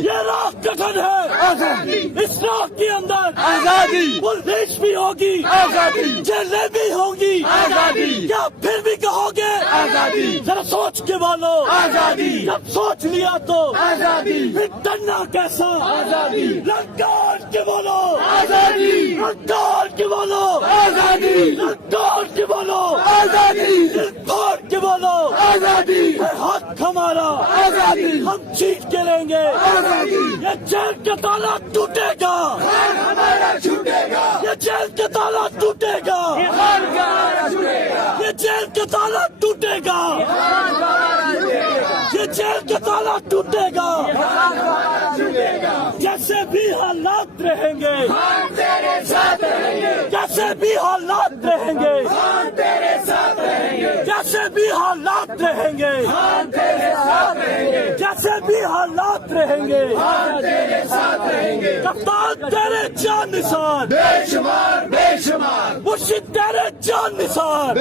یہ راہ گٹھن ہے آزادی اس راہ کے اندر آزادی پولیس بھی ہوگی آزادی جیلیں بھی ہوں گی آزادی کیا پھر بھی کہو گے آزادی ذرا سوچ کے بولو آزادی جب سوچ لیا تو آزادی پھر ڈرنا کیسا آزادی لنکار کے بولو آزادی لنکار کے بولو آزادی لنکار کے بولو آزادی دل پھاڑ کے بولو آزادی ہے حق ہمارا آزادی ہم جیت کے لیں گے آزادی یہ جیل کا تالا ٹوٹے گا ہمارا چھوٹے گا یہ جیل کا تالا ٹوٹے گا خان کا ہمارا چھوٹے گا یہ جیل کا تالا ٹوٹے گا خان کا ہمارا چھوٹے گا یہ جیل کا تالا ٹوٹے گا خان کا ہمارا چھوٹے گا جیسے بھی حالات رہیں گے ہم تیرے ساتھ رہیں گے جیسے بھی حالات رہیں گے ہم تیرے ساتھ رہیں گے جیسے بھی حالات رہیں گے ہم تیرے ساتھ رہیں گے جیسے بھی حالات رہیں گے ہم تیرے ساتھ رہیں گے کپتان تیرے جان نثار بے شمار بے شمار مرشد تیرے جان نثار